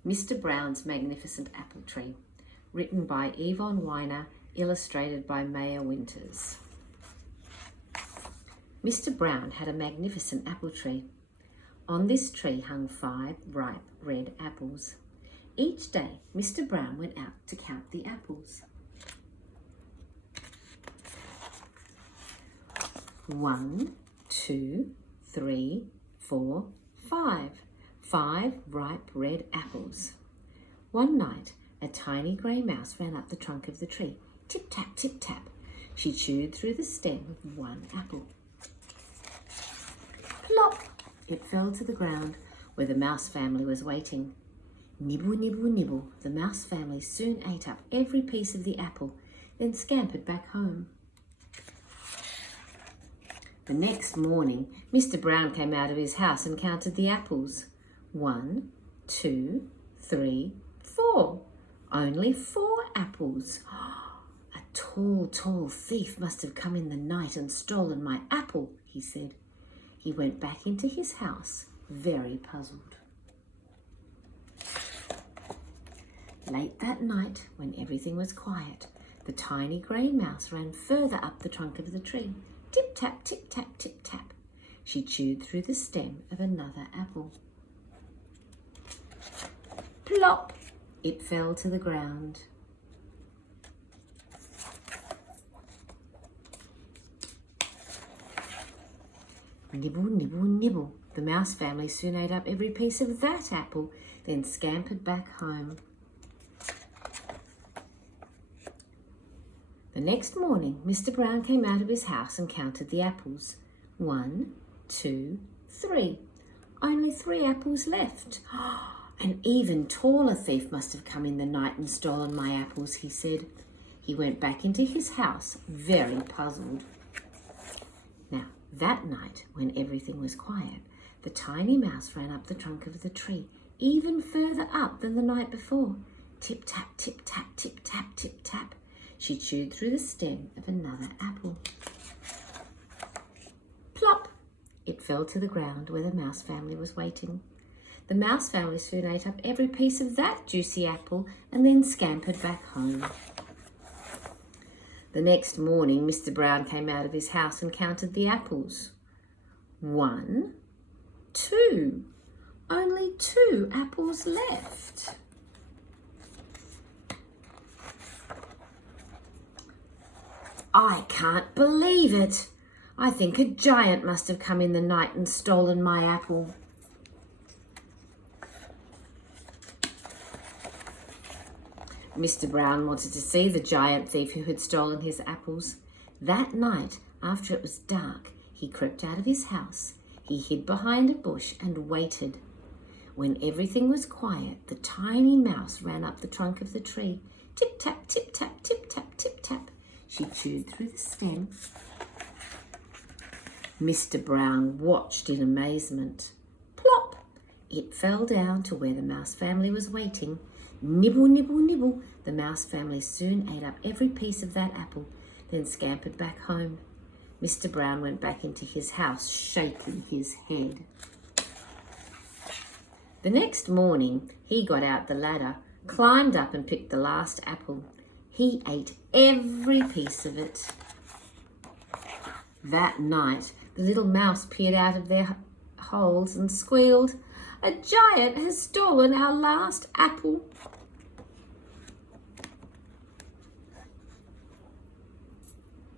Mr. Brown's Magnificent Apple Tree, written by Yvonne, illustrated by Maya Winters. Mr. Brown had a magnificent apple tree. On this tree hung 5 ripe red apples. Each day, Mr. Brown went out to count the apples. 1, 2, 3, 4, 5. 5 ripe red apples. One night, a tiny grey mouse ran up the trunk of the tree. Tip-tap, tip-tap. She chewed through the stem of one apple. Plop! It fell to the ground where the mouse family was waiting. Nibble, nibble, nibble. The mouse family soon ate up every piece of the apple, then scampered back home. The next morning, Mr. Brown came out of his house and counted the apples. 1, 2, 3, 4. Only 4 apples. A tall thief must have come in the night and stolen my apple, he said. He went back into his house, very puzzled. Late that night, when everything was quiet, the tiny grey mouse ran further up the trunk of the tree. Tip-tap, tip-tap, tip-tap. She chewed through the stem of another apple. Plop! It fell to the ground. Nibble, nibble, nibble. The mouse family soon ate up every piece of that apple, then scampered back home. The next morning, Mr. Brown came out of his house and counted the apples. 1, 2, 3. Only 3 apples left. An even taller thief must have come in the night and stolen my apples, he said. He went back into his house, very puzzled. Now, that night, when everything was quiet, the tiny mouse ran up the trunk of the tree, even further up than the night before. Tip-tap, tip-tap, tip-tap, tip-tap. She chewed through the stem of another apple. Plop! It fell to the ground where the mouse family was waiting. The mouse family soon ate up every piece of that juicy apple and then scampered back home. The next morning, Mr. Brown came out of his house and counted the apples. 1, 2. Only 2 apples left. I can't believe it. I think a giant must have come in the night and stolen my apple. Mr. Brown wanted to see the giant thief who had stolen his apples. That night, after it was dark, he crept out of his house. He hid behind a bush and waited. When everything was quiet, the tiny mouse ran up the trunk of the tree. Tip-tap, tip-tap, tip-tap, tip-tap. She chewed through the stem. Mr. Brown watched in amazement. Plop! It fell down to where the mouse family was waiting. Nibble, nibble, nibble. The mouse family soon ate up every piece of that apple, then scampered back home. Mr. Brown went back into his house, shaking his head. The next morning, he got out the ladder, climbed up and picked the last apple. He ate every piece of it. That night, the little mouse peered out of their holes and squealed, "A giant has stolen our last apple."